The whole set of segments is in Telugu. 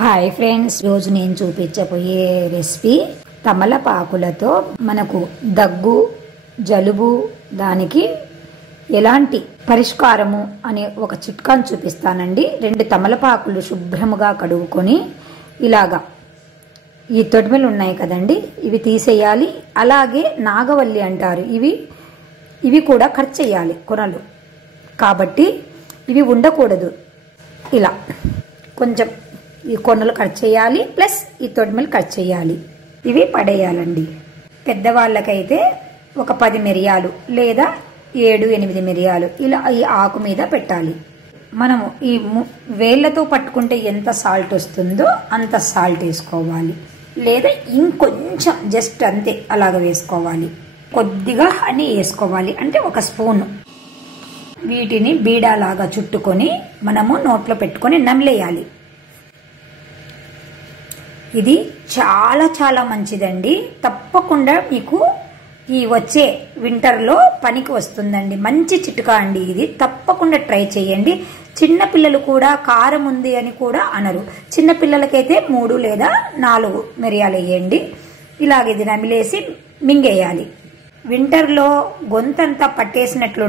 హాయ్ ఫ్రెండ్స్, రోజు నేను చూపించబోయే రెసిపీ తమలపాకులతో మనకు దగ్గు, జలుబు దానికి ఎలాంటి పరిష్కారము అనే ఒక చిట్కాను చూపిస్తానండి. 2 తమలపాకులు శుభ్రముగా కడుగుకొని ఇలాగా ఈ తొడిమెలు ఉన్నాయి కదండి, ఇవి తీసేయాలి. అలాగే నాగవల్లి అంటారు, ఇవి కూడా కట్ చేయాలి కొనలు, కాబట్టి ఇవి ఉండకూడదు. ఇలా కొంచెం ఈ కొనలు కట్ చేయాలి, ప్లస్ ఈ తొడిమెలు కట్ చేయాలి. ఇవి పడేయాలండి. పెద్దవాళ్ళకైతే ఒక 10 మిరియాలు లేదా 7-8 మిరియాలు ఇలా ఈ ఆకు మీద పెట్టాలి. మనము ఈ వేళ్లతో పట్టుకుంటే ఎంత సాల్ట్ వస్తుందో అంత సాల్ట్ వేసుకోవాలి, లేదా ఇంకొంచెం జస్ట్ అంతే అలాగ వేసుకోవాలి. కొద్దిగా హనీ వేసుకోవాలి, అంటే 1 స్పూన్. వీటిని బీడాలాగా చుట్టుకొని మనము నోట్లో పెట్టుకొని నమిలేయాలి. ఇది చాలా చాలా మంచిదండి. తప్పకుండా మీకు ఈ వచ్చే వింటర్లో పనికి వస్తుందండి. మంచి చిట్కా అండి ఇది, తప్పకుండా ట్రై చేయండి. చిన్నపిల్లలు కూడా కారం ఉంది అని కూడా అనరు. చిన్నపిల్లలకైతే 3 లేదా 4 మిరియాలు వేయండి. ఇలాగ ఇది నమిలేసి మింగేయాలి. వింటర్లో గొంతంతా పట్టేసినట్లు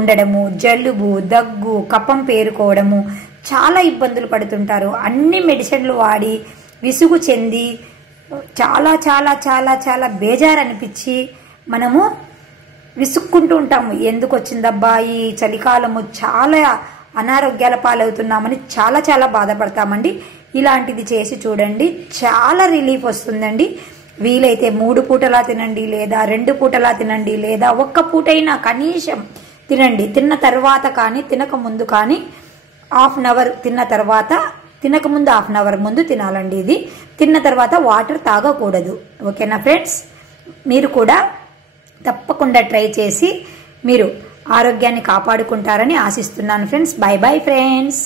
ఉండడము, జలుబు, దగ్గు, కఫం పేరుకోవడము, చాలా ఇబ్బందులు పడుతుంటారు. అన్ని మెడిసిన్లు వాడి విసుగు చెంది చాలా చాలా చాలా చాలా బేజారు అనిపించి మనము విసుక్కుంటూ ఉంటాము. ఎందుకు వచ్చిందబ్బా ఈ చలికాలము, చాలా అనారోగ్యాల పాలవుతున్నామని చాలా చాలా బాధపడతామండి. ఇలాంటిది చేసి చూడండి, చాలా రిలీఫ్ వస్తుందండి. వీలైతే 3 పూటలా తినండి, లేదా 2 పూటలా తినండి, లేదా 1 పూటైనా కనీసం తినండి. తిన్న తర్వాత కానీ తినక ముందు కానీ ½ అవర్ తిన్న తర్వాత, తినక ముందు ½ అవర్ ముందు తినాలండి. ఇది తిన్న తర్వాత వాటర్ తాగకూడదు. ఓకేనా ఫ్రెండ్స్? మీరు కూడా తప్పకుండా ట్రై చేసి మీరు ఆరోగ్యాన్ని కాపాడుకుంటారని ఆశిస్తున్నాను ఫ్రెండ్స్. By bye friends.